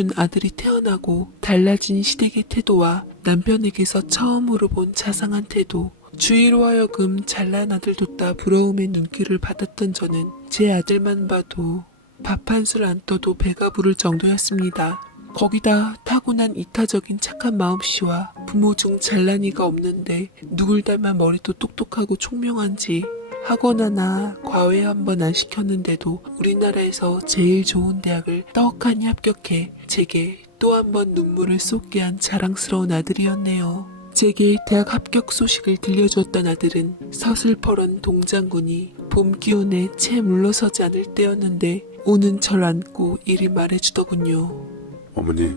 갖춘 아들이 태어나고 달라진 시댁의 태도와 남편에게서 처음으로 본 자상한 태도, 주위로 하여금 잘난 아들 뒀다 부러움의 눈길을 받았던 저는 제 아들만 봐도 밥 한 술 안 떠도 배가 부를 정도였습니다. 거기다 타고난 이타적인 착한 마음씨와 부모 중 잘난이가 없는데 누굴 닮아 머리도 똑똑하고 총명한지 학원하나 과외 한 번 안 시켰는데도 우리나라에서 제일 좋은 대학을 떡하니 합격해 제게 또 한 번 눈물을 쏟게 한 자랑스러운 아들이었네요. 제게 대학 합격 소식을 들려주었던 아들은 서슬퍼런 동장군이 봄 기온에 채 물러서지 않을 때였는데 오는 절 안고 이리 말해주더군요. 어머니,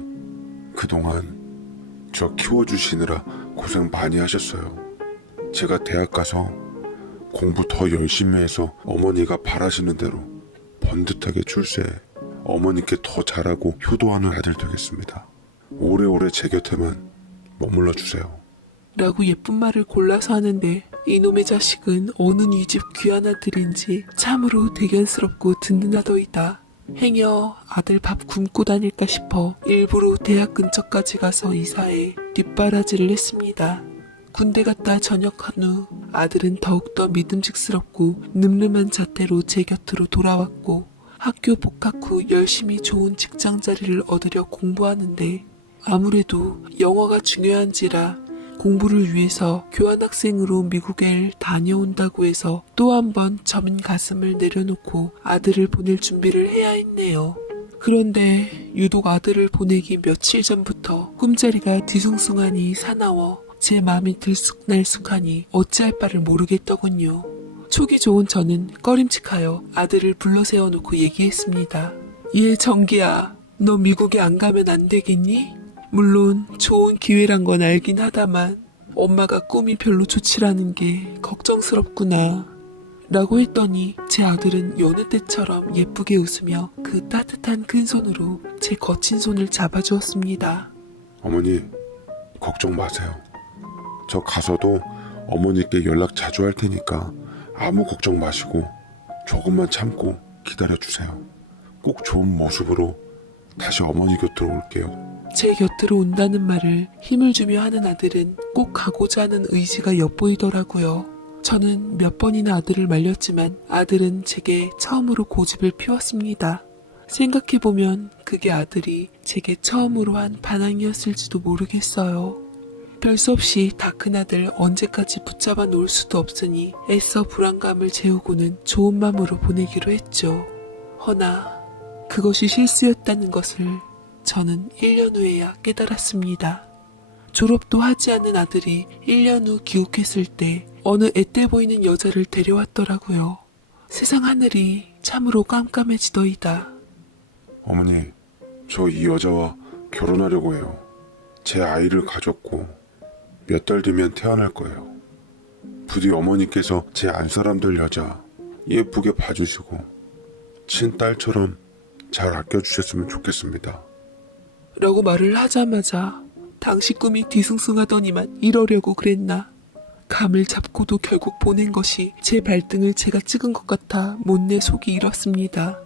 그동안 저 키워주시느라 고생 많이 하셨어요. 제가 대학 가서 공부 더 열심히 해서 어머니가 바라시는 대로 번듯하게 출세해 어머니께 더 잘하고 효도하는 아들 되겠습니다. 오래오래 제 곁에만 머물러 주세요. 라고 예쁜 말을 골라서 하는데 이놈의 자식은 어느 이 집 귀한 아들인지 참으로 대견스럽고 든든하더이다. 행여 아들 밥 굶고 다닐까 싶어 일부러 대학 근처까지 가서 이사해 뒷바라지를 했습니다. 군대 갔다 전역한 후 아들은 더욱더 믿음직스럽고 늠름한 자태로 제 곁으로 돌아왔고 학교 복학 후 열심히 좋은 직장 자리를 얻으려 공부하는데 아무래도 영어가 중요한지라 공부를 위해서 교환학생으로 미국에 다녀온다고 해서 또 한 번 저민 가슴을 내려놓고 아들을 보낼 준비를 해야 했네요. 그런데 유독 아들을 보내기 며칠 전부터 꿈자리가 뒤숭숭하니 사나워 제 마음이 들쑥날쑥하니 어찌할 바를 모르겠더군요. 촉이 좋은 저는 꺼림칙하여 아들을 불러 세워놓고 얘기했습니다. 얘 정기야, 너 미국에 안 가면 안 되겠니? 물론 좋은 기회란 건 알긴 하다만 엄마가 꿈이 별로 좋지라는 게 걱정스럽구나 라고 했더니 제 아들은 여느 때처럼 예쁘게 웃으며 그 따뜻한 큰 손으로 제 거친 손을 잡아주었습니다. 어머니, 걱정 마세요. 저 가서도 어머니께 연락 자주 할 테니까 아무 걱정 마시고 조금만 참고 기다려주세요. 꼭 좋은 모습으로 다시 어머니 곁으로 올게요. 제 곁으로 온다는 말을 힘을 주며 하는 아들은 꼭 가고자 하는 의지가 엿보이더라고요. 저는 몇 번이나 아들을 말렸지만 아들은 제게 처음으로 고집을 피웠습니다. 생각해보면 그게 아들이 제게 처음으로 한 반항이었을지도 모르겠어요. 별 수 없이 다 큰 아들 언제까지 붙잡아 놓을 수도 없으니 애써 불안감을 재우고는 좋은 마음으로 보내기로 했죠. 허나 그것이 실수였다는 것을 저는 1년 후에야 깨달았습니다. 졸업도 하지 않은 아들이 1년 후 귀국했을 때 어느 앳돼 보이는 여자를 데려왔더라고요. 세상 하늘이 참으로 깜깜해지더이다. 어머니, 저 이 여자와 결혼하려고 해요. 제 아이를 가졌고 몇 달 뒤면 태어날 거예요. 부디 어머니께서 제 안사람들 여자 예쁘게 봐주시고 친딸처럼 잘 아껴주셨으면 좋겠습니다. 라고 말을 하자마자 당시 꿈이 뒤숭숭하더니만 이러려고 그랬나. 감을 잡고도 결국 보낸 것이 제 발등을 제가 찍은 것 같아 못내 속이 일었습니다.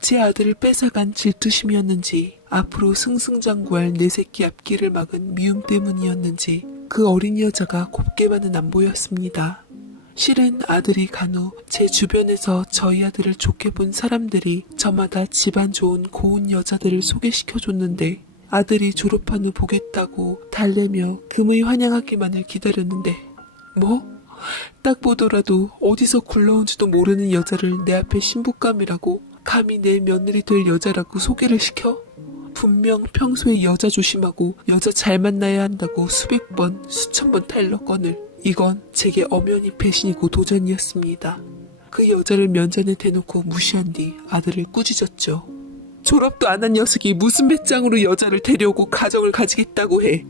제 아들을 뺏어간 질투심이었는지 앞으로 승승장구할 내 새끼 앞길을 막은 미움 때문이었는지 그 어린 여자가 곱게만은 안 보였습니다. 실은 아들이 간 후 제 주변에서 저희 아들을 좋게 본 사람들이 저마다 집안 좋은 고운 여자들을 소개시켜줬는데 아들이 졸업한 후 보겠다고 달래며 금의 환영하기만을 기다렸는데 뭐? 딱 보더라도 어디서 굴러온지도 모르는 여자를 내 앞에 신부감이라고 감히 내 며느리 될 여자라고 소개를 시켜? 분명 평소에 여자 조심하고 여자 잘 만나야 한다고 수백 번, 수천 번 탈렀거늘 이건 제게 엄연히 배신이고 도전이었습니다. 그 여자를 면전에 대놓고 무시한 뒤 아들을 꾸짖었죠. 졸업도 안 한 녀석이 무슨 배짱으로 여자를 데려오고 가정을 가지겠다고 해.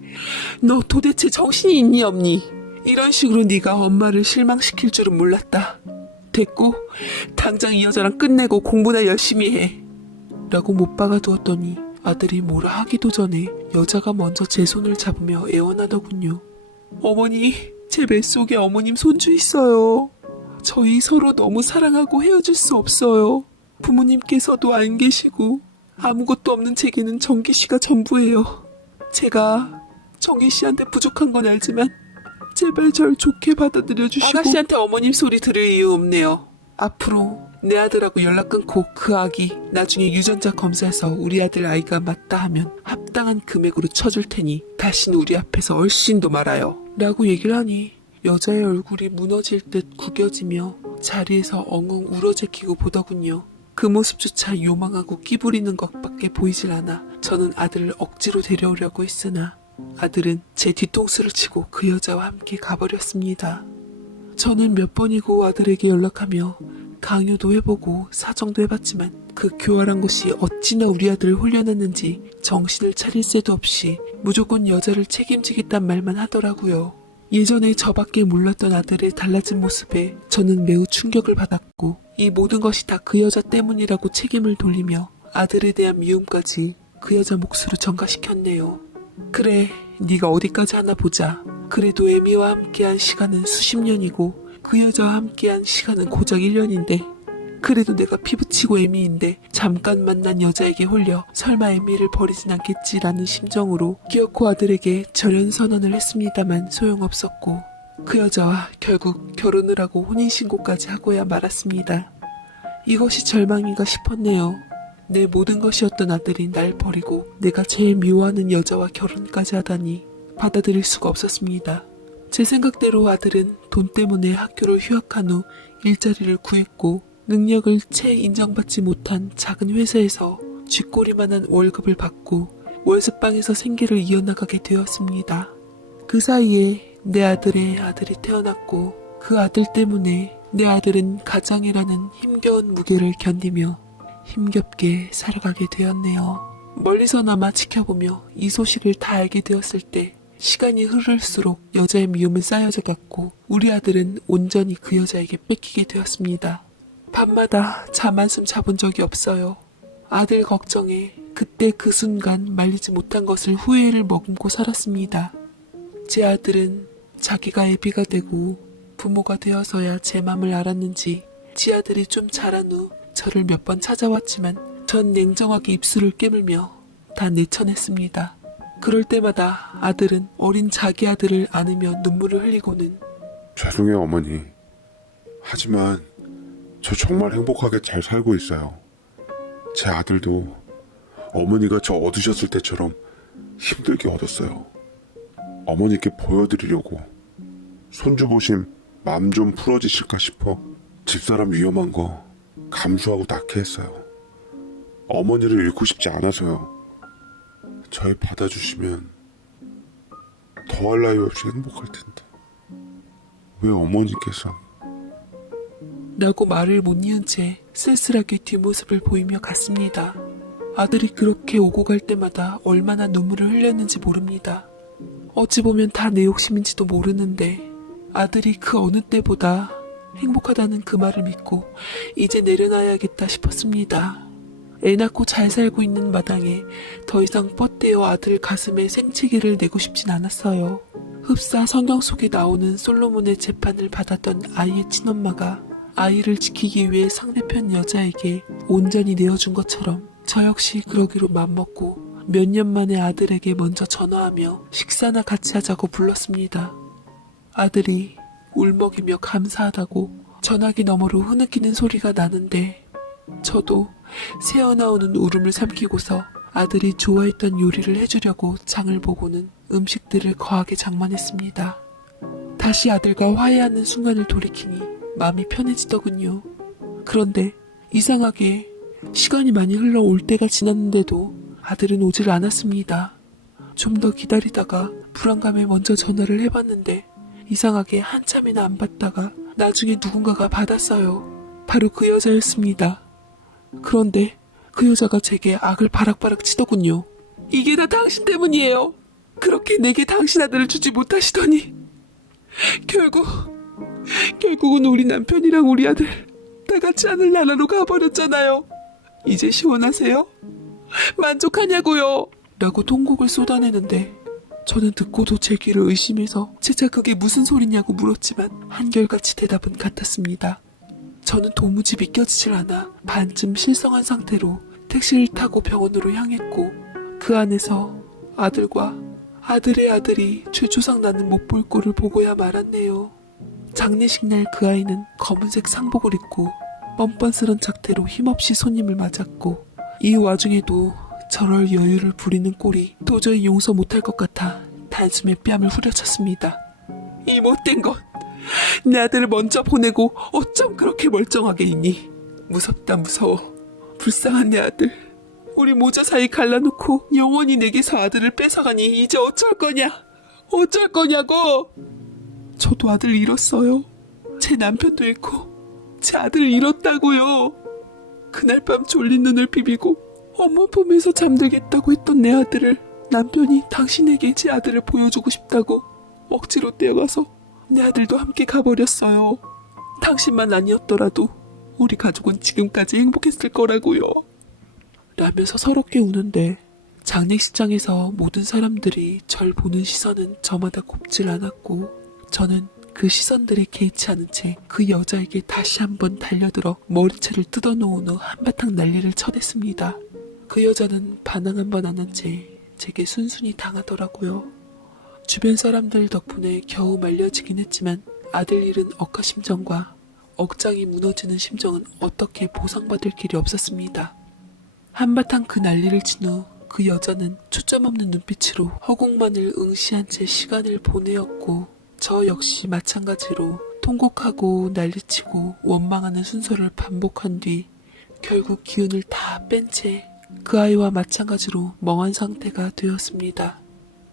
너 도대체 정신이 있니 없니? 이런 식으로 네가 엄마를 실망시킬 줄은 몰랐다. 됐고 당장 이 여자랑 끝내고 공부나 열심히 해. 라고 못 박아두었더니 아들이 뭐라 하기도 전에 여자가 먼저 제 손을 잡으며 애원하더군요. 어머니, 제 뱃속에 어머님 손주 있어요. 저희 서로 너무 사랑하고 헤어질 수 없어요. 부모님께서도 안 계시고 아무것도 없는 제게는 정기 씨가 전부예요. 제가 정기 씨한테 부족한 건 알지만 제발 절 좋게 받아들여 주시고. 아가씨한테 어머님 소리 들을 이유 없네요. 앞으로 내 아들하고 연락 끊고 그 아기 나중에 유전자 검사해서 우리 아들 아이가 맞다 하면 합당한 금액으로 쳐줄 테니 다신 우리 앞에서 얼씬도 말아요. 라고 얘기를 하니 여자의 얼굴이 무너질 듯 구겨지며 자리에서 엉엉 울어제끼고 보더군요. 그 모습조차 요망하고 끼부리는 것밖에 보이질 않아 저는 아들을 억지로 데려오려고 했으나 아들은 제 뒤통수를 치고 그 여자와 함께 가버렸습니다. 저는 몇 번이고 아들에게 연락하며 강요도 해보고 사정도 해봤지만 그 교활한 것이 어찌나 우리 아들을 홀려놨는지 정신을 차릴 새도 없이 무조건 여자를 책임지겠단 말만 하더라고요. 예전에 저밖에 몰랐던 아들의 달라진 모습에 저는 매우 충격을 받았고 이 모든 것이 다 그 여자 때문이라고 책임을 돌리며 아들에 대한 미움까지 그 여자 몫으로 전가시켰네요. 그래, 네가 어디까지 하나 보자. 그래도 에미와 함께한 시간은 수십 년이고 그 여자와 함께한 시간은 고작 1년인데 그래도 내가 피부치고 에미인데 잠깐 만난 여자에게 홀려 설마 에미를 버리진 않겠지라는 심정으로 기어코 아들에게 절연선언을 했습니다만 소용없었고 그 여자와 결국 결혼을 하고 혼인신고까지 하고야 말았습니다. 이것이 절망인가 싶었네요. 내 모든 것이었던 아들이 날 버리고 내가 제일 미워하는 여자와 결혼까지 하다니 받아들일 수가 없었습니다. 제 생각대로 아들은 돈 때문에 학교를 휴학한 후 일자리를 구했고 능력을 채 인정받지 못한 작은 회사에서 쥐꼬리만한 월급을 받고 월세방에서 생계를 이어나가게 되었습니다. 그 사이에 내 아들의 아들이 태어났고 그 아들 때문에 내 아들은 가장이라는 힘겨운 무게를 견디며 힘겹게 살아가게 되었네요. 멀리서나마 지켜보며 이 소식을 다 알게 되었을 때 시간이 흐를수록 여자의 미움은 쌓여져 갔고 우리 아들은 온전히 그 여자에게 뺏기게 되었습니다. 밤마다 잠 한숨 자본 적이 없어요. 아들 걱정에 그때 그 순간 말리지 못한 것을 후회를 머금고 살았습니다. 제 아들은 자기가 애비가 되고 부모가 되어서야 제 맘을 알았는지 지 아들이 좀 자란 후 저를 몇 번 찾아왔지만 전 냉정하게 입술을 깨물며 다 내쳐냈습니다. 그럴 때마다 아들은 어린 자기 아들을 안으며 눈물을 흘리고는 죄송해요 어머니. 하지만 저 정말 행복하게 잘 살고 있어요. 제 아들도 어머니가 저 얻으셨을 때처럼 힘들게 얻었어요. 어머니께 보여드리려고 손주 보심 마음 좀 풀어지실까 싶어 집사람 위험한 거 감수하고 낳게 했어요. 어머니를 잃고 싶지 않아서요. 저희 받아주시면 더할 나위 없이 행복할 텐데 왜 어머니께서 라고 말을 못 이은 채 쓸쓸하게 뒷모습을 보이며 갔습니다. 아들이 그렇게 오고 갈 때마다 얼마나 눈물을 흘렸는지 모릅니다. 어찌 보면 다 내 욕심인지도 모르는데 아들이 그 어느 때보다 행복하다는 그 말을 믿고 이제 내려놔야겠다 싶었습니다. 애 낳고 잘 살고 있는 마당에 더 이상 뻗대어 아들 가슴에 생채기를 내고 싶진 않았어요. 흡사 성경 속에 나오는 솔로몬의 재판을 받았던 아이의 친엄마가 아이를 지키기 위해 상대편 여자에게 온전히 내어준 것처럼 저 역시 그러기로 맘먹고 몇 년 만에 아들에게 먼저 전화하며 식사나 같이 하자고 불렀습니다. 아들이 울먹이며 감사하다고 전화기 너머로 흐느끼는 소리가 나는데 저도 새어나오는 울음을 삼키고서 아들이 좋아했던 요리를 해주려고 장을 보고는 음식들을 거하게 장만했습니다. 다시 아들과 화해하는 순간을 돌이키니 마음이 편해지더군요. 그런데 이상하게 시간이 많이 흘러올 때가 지났는데도 아들은 오질 않았습니다. 좀 더 기다리다가 불안감에 먼저 전화를 해봤는데 이상하게 한참이나 안 받다가 나중에 누군가가 받았어요. 바로 그 여자였습니다. 그런데 그 여자가 제게 악을 바락바락 치더군요. 이게 다 당신 때문이에요. 그렇게 내게 당신 아들을 주지 못하시더니 결국은 우리 남편이랑 우리 아들 다 같이 하늘나라로 가버렸잖아요. 이제 시원하세요? 만족하냐고요? 라고 통곡을 쏟아내는데 저는 듣고도 제 귀를 의심해서 진짜 그게 무슨 소리냐고 물었지만 한결같이 대답은 같았습니다. 저는 도무지 믿겨지질 않아 반쯤 실성한 상태로 택시를 타고 병원으로 향했고 그 안에서 아들과 아들의 아들이 최조상 나는 못 볼 꼴을 보고야 말았네요. 장례식 날 그 아이는 검은색 상복을 입고 뻔뻔스런 작태로 힘없이 손님을 맞았고 이 와중에도 저럴 여유를 부리는 꼴이 도저히 용서 못할 것 같아 단숨에 뺨을 후려쳤습니다. 이 못된 것! 내 아들을 먼저 보내고 어쩜 그렇게 멀쩡하게 있니? 무섭다 무서워. 불쌍한 내 아들. 우리 모자 사이 갈라놓고 영원히 내게서 아들을 뺏어가니 이제 어쩔 거냐? 어쩔 거냐고! 저도 아들을 잃었어요. 제 남편도 잃고 제 아들을 잃었다고요. 그날 밤 졸린 눈을 비비고 엄마 품에서 잠들겠다고 했던 내 아들을 남편이 당신에게 제 아들을 보여주고 싶다고 억지로 떼어가서 내 아들도 함께 가버렸어요. 당신만 아니었더라도 우리 가족은 지금까지 행복했을 거라고요. 라면서 서럽게 우는데 장례식장에서 모든 사람들이 절 보는 시선은 저마다 곱질 않았고 저는 그 시선들에 개의치 않은 채 그 여자에게 다시 한번 달려들어 머리채를 뜯어놓은 후 한바탕 난리를 쳐댔습니다. 그 여자는 반항 한번 안 한 채 제게 순순히 당하더라고요. 주변 사람들 덕분에 겨우 말려지긴 했지만 아들 잃은 억하심정과 억장이 무너지는 심정은 어떻게 보상받을 길이 없었습니다. 한바탕 그 난리를 친 후 그 여자는 초점 없는 눈빛으로 허공만을 응시한 채 시간을 보내었고 저 역시 마찬가지로 통곡하고 난리치고 원망하는 순서를 반복한 뒤 결국 기운을 다 뺀 채 그 아이와 마찬가지로 멍한 상태가 되었습니다.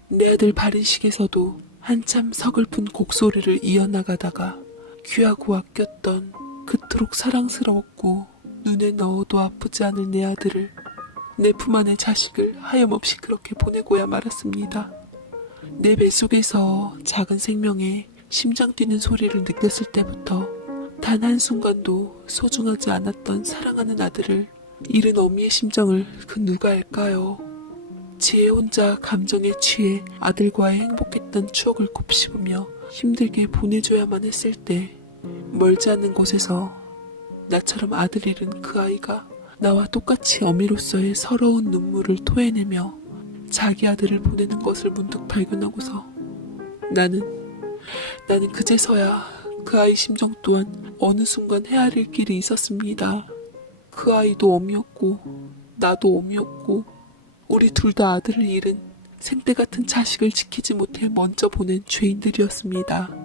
내 아들 발인식에서도 한참 서글픈 곡소리를 이어나가다가 귀하고 아꼈던 그토록 사랑스러웠고 눈에 넣어도 아프지 않을 내 아들을 내 품 안의 자식을 하염없이 그렇게 보내고야 말았습니다. 내 뱃속에서 작은 생명의 심장 뛰는 소리를 느꼈을 때부터 단 한순간도 소중하지 않았던 사랑하는 아들을 잃은 어미의 심정을 그 누가 알까요? 지혜 혼자 감정에 취해 아들과의 행복했던 추억을 곱씹으며 힘들게 보내줘야만 했을 때 멀지 않은 곳에서 나처럼 아들 잃은 그 아이가 나와 똑같이 어미로서의 서러운 눈물을 토해내며 자기 아들을 보내는 것을 문득 발견하고서 나는 그제서야 그 아이 심정 또한 어느 순간 헤아릴 길이 있었습니다. 그 아이도 어미였고 나도 어미였고 우리 둘 다 아들을 잃은 생떼 같은 자식을 지키지 못해 먼저 보낸 죄인들이었습니다.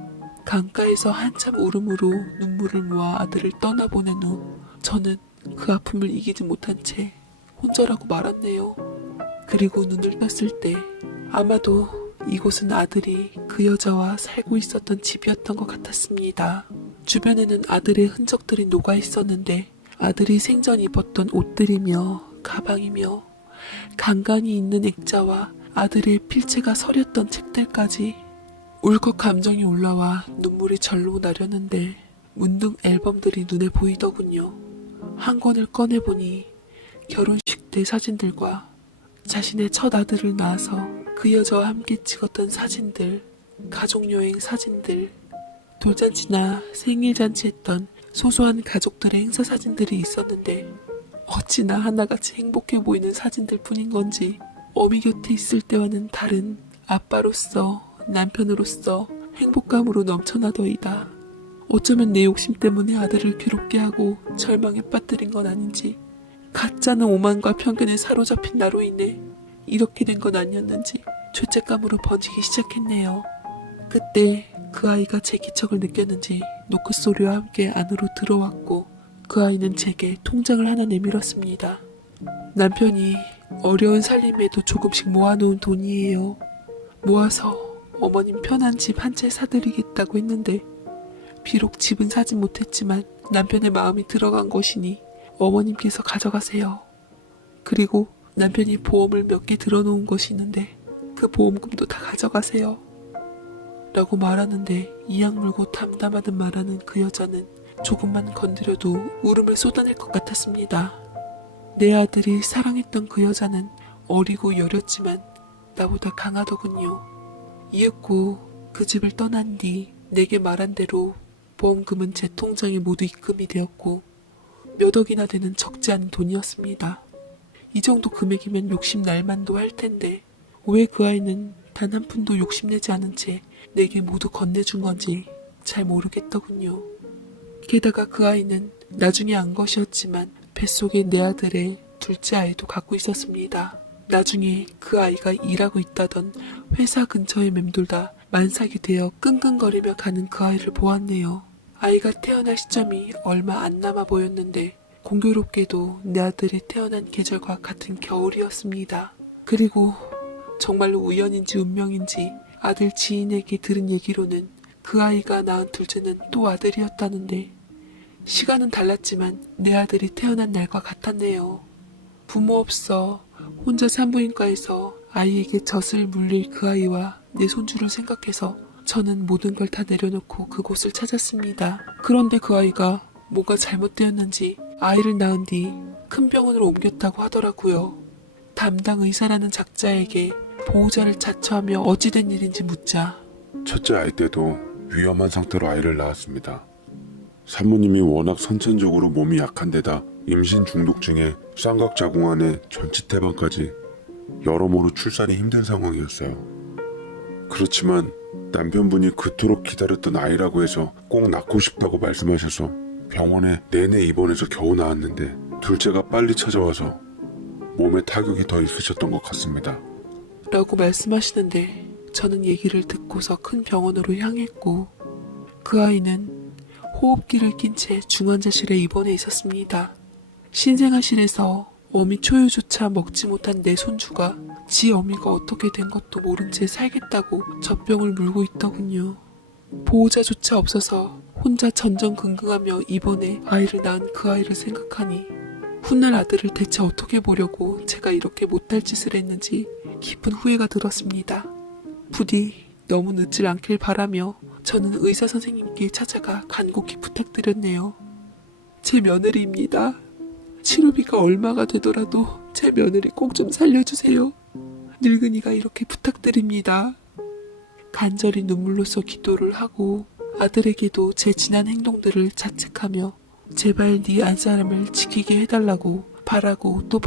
강가에서 한참 울음으로 눈물을 모아 아들을 떠나보낸 후 저는 그 아픔을 이기지 못한 채 혼절하고 말았네요. 그리고 눈을 떴을 때 아마도 이곳은 아들이 그 여자와 살고 있었던 집이었던 것 같았습니다. 주변에는 아들의 흔적들이 녹아 있었는데 아들이 생전 입었던 옷들이며 가방이며 간간히 있는 액자와 아들의 필체가 서렸던 책들까지 울컥 감정이 올라와 눈물이 절로 나려는데 문득 앨범들이 눈에 보이더군요. 한 권을 꺼내보니 결혼식 때 사진들과 자신의 첫 아들을 낳아서 그 여자와 함께 찍었던 사진들, 가족여행 사진들, 돌잔치나 생일잔치 했던 소소한 가족들의 행사 사진들이 있었는데 어찌나 하나같이 행복해 보이는 사진들 뿐인 건지 어미 곁에 있을 때와는 다른 아빠로서 남편으로서 행복감으로 넘쳐나더이다. 어쩌면 내 욕심 때문에 아들을 괴롭게 하고 절망에 빠뜨린 건 아닌지 가짜는 오만과 편견에 사로잡힌 나로 인해 이렇게 된 건 아니었는지 죄책감으로 번지기 시작했네요. 그때 그 아이가 제 기척을 느꼈는지 노크소리와 함께 안으로 들어왔고 그 아이는 제게 통장을 하나 내밀었습니다. 남편이 어려운 살림에도 조금씩 모아놓은 돈이에요. 모아서 어머님 편한 집 한 채 사드리겠다고 했는데 비록 집은 사지 못했지만 남편의 마음이 들어간 것이니 어머님께서 가져가세요. 그리고 남편이 보험을 몇 개 들어놓은 것이 있는데 그 보험금도 다 가져가세요. 라고 말하는데 이악 물고 담담하듯 말하는 그 여자는 조금만 건드려도 울음을 쏟아낼 것 같았습니다. 내 아들이 사랑했던 그 여자는 어리고 여렸지만 나보다 강하더군요. 이윽고 그 집을 떠난 뒤 내게 말한 대로 보험금은 제 통장에 모두 입금이 되었고 몇 억이나 되는 적지 않은 돈이었습니다. 이 정도 금액이면 욕심 날 만도 할 텐데 왜 그 아이는 단 한 푼도 욕심내지 않은 채 내게 모두 건네준 건지 잘 모르겠더군요. 게다가 그 아이는 나중에 안 것이었지만 뱃속에 내 아들의 둘째 아이도 갖고 있었습니다. 나중에 그 아이가 일하고 있다던 회사 근처에 맴돌다 만삭이 되어 끙끙거리며 가는 그 아이를 보았네요. 아이가 태어날 시점이 얼마 안 남아 보였는데 공교롭게도 내 아들이 태어난 계절과 같은 겨울이었습니다. 그리고 정말로 우연인지 운명인지 아들 지인에게 들은 얘기로는 그 아이가 낳은 둘째는 또 아들이었다는데 시간은 달랐지만 내 아들이 태어난 날과 같았네요. 부모 없어 혼자 산부인과에서 아이에게 젖을 물릴 그 아이와 내 손주를 생각해서 저는 모든 걸 다 내려놓고 그곳을 찾았습니다. 그런데 그 아이가 뭐가 잘못되었는지 아이를 낳은 뒤 큰 병원으로 옮겼다고 하더라고요. 담당 의사라는 작자에게 보호자를 자처하며 어찌된 일인지 묻자 첫째 아이 때도 위험한 상태로 아이를 낳았습니다. 사모님이 워낙 선천적으로 몸이 약한 데다 임신 중독증에 쌍각자궁안에 전치태반까지 여러모로 출산이 힘든 상황이었어요. 그렇지만 남편분이 그토록 기다렸던 아이라고 해서 꼭 낳고 싶다고 말씀하셔서 병원에 내내 입원해서 겨우 낳았는데 둘째가 빨리 찾아와서 몸에 타격이 더 있으셨던 것 같습니다. 라고 말씀하시는데 저는 얘기를 듣고서 큰 병원으로 향했고 그 아이는 호흡기를 낀 채 중환자실에 입원해 있었습니다. 신생아실에서 어미 초유조차 먹지 못한 내 손주가 지 어미가 어떻게 된 것도 모른 채 살겠다고 젖병을 물고 있더군요. 보호자조차 없어서 혼자 전전긍긍하며 입원해 아이를 낳은 그 아이를 생각하니 훗날 아들을 대체 어떻게 보려고 제가 이렇게 못할 짓을 했는지 깊은 후회가 들었습니다. 부디 너무 늦질 않길 바라며 저는 의사 선생님께 찾아가 간곡히 부탁드렸네요. 제 며느리입니다. 치료비가 얼마가 되더라도 제 며느리 꼭 좀 살려주세요. 늙은이가 이렇게 부탁드립니다. 간절히 눈물로써 기도를 하고 아들에게도 제 지난 행동들을 자책하며 제발 네 안사람을 지키게 해달라고 바라고 또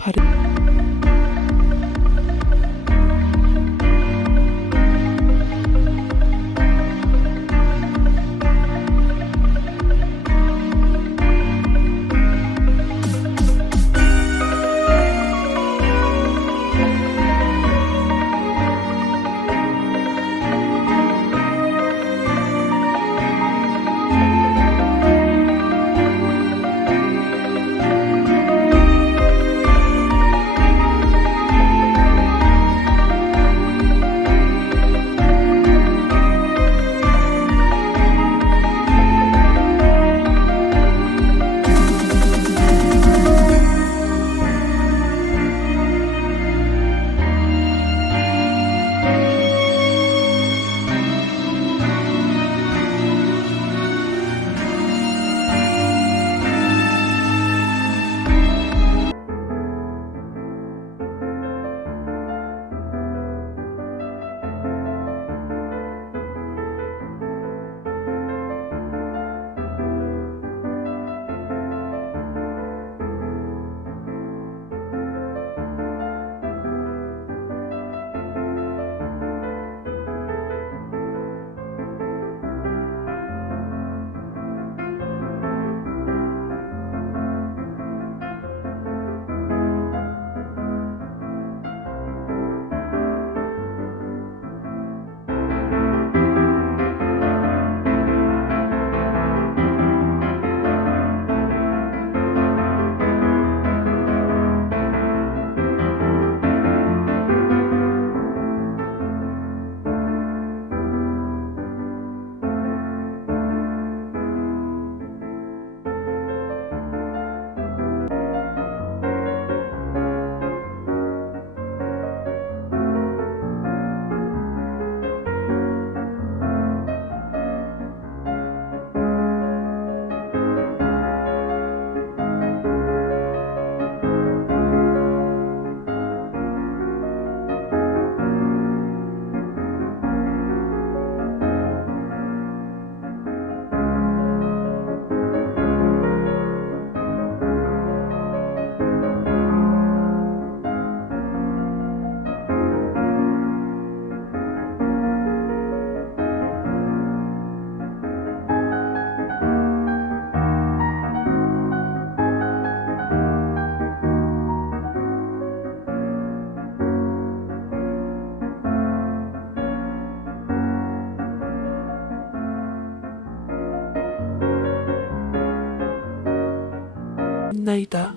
있었나이다.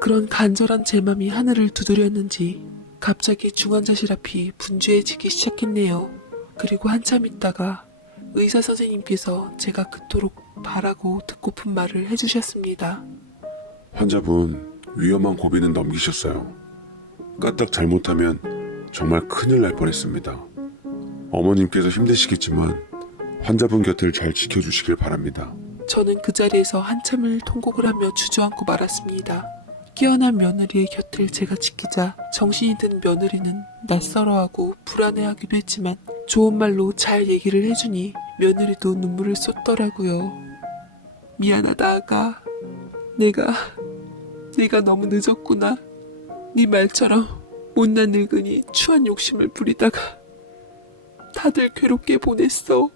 그런 간절한 제 맘이 하늘을 두드렸는지 갑자기 중환자실 앞이 분주해지기 시작했네요. 그리고 한참 있다가 의사 선생님께서 제가 그토록 바라고 듣고픈 말을 해주셨습니다. 환자분 위험한 고비는 넘기셨어요. 까딱 잘못하면 정말 큰일 날 뻔했습니다. 어머님께서 힘드시겠지만 환자분 곁을 잘 지켜주시길 바랍니다. 저는 그 자리에서 한참을 통곡을 하며 주저앉고 말았습니다. 깨어난 며느리의 곁을 제가 지키자 정신이 든 며느리는 낯설어하고 불안해하기도 했지만 좋은 말로 잘 얘기를 해주니 며느리도 눈물을 쏟더라고요. 미안하다 아가. 내가 너무 늦었구나. 네 말처럼 못난 늙은이 추한 욕심을 부리다가 다들 괴롭게 보냈어.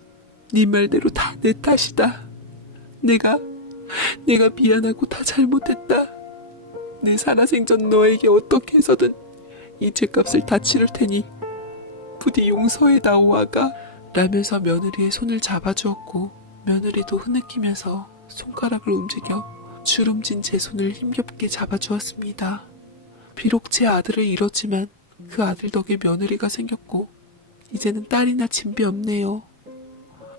네 말대로 다 내 탓이다. 내가 미안하고 다 잘못했다. 내 살아생전 너에게 어떻게 해서든 이 죄값을 다 치를 테니 부디 용서해다오 아가. 라면서 며느리의 손을 잡아주었고 며느리도 흐느끼면서 손가락을 움직여 주름진 제 손을 힘겹게 잡아주었습니다. 비록 제 아들을 잃었지만 그 아들 덕에 며느리가 생겼고 이제는 딸이나 진비 없네요.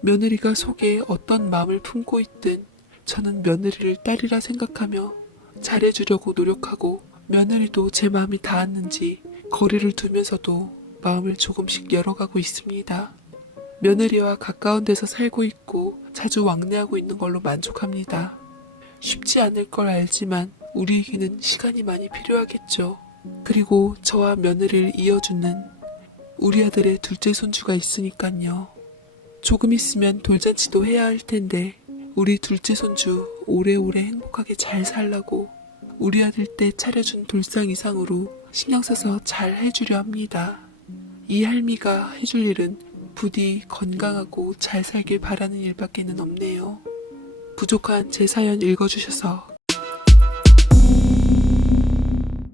며느리가 속에 어떤 마음을 품고 있든 저는 며느리를 딸이라 생각하며 잘해주려고 노력하고 며느리도 제 마음이 닿았는지 거리를 두면서도 마음을 조금씩 열어가고 있습니다. 며느리와 가까운 데서 살고 있고 자주 왕래하고 있는 걸로 만족합니다. 쉽지 않을 걸 알지만 우리에게는 시간이 많이 필요하겠죠. 그리고 저와 며느리를 이어주는 우리 아들의 둘째 손주가 있으니깐요. 조금 있으면 돌잔치도 해야 할 텐데 우리 둘째 손주 오래오래 행복하게 잘 살라고 우리 아들 때 차려준 돌상 이상으로 신경 써서 잘 해주려 합니다. 이 할미가 해줄 일은 부디 건강하고 잘 살길 바라는 일밖에는 없네요. 부족한 제 사연 읽어주셔서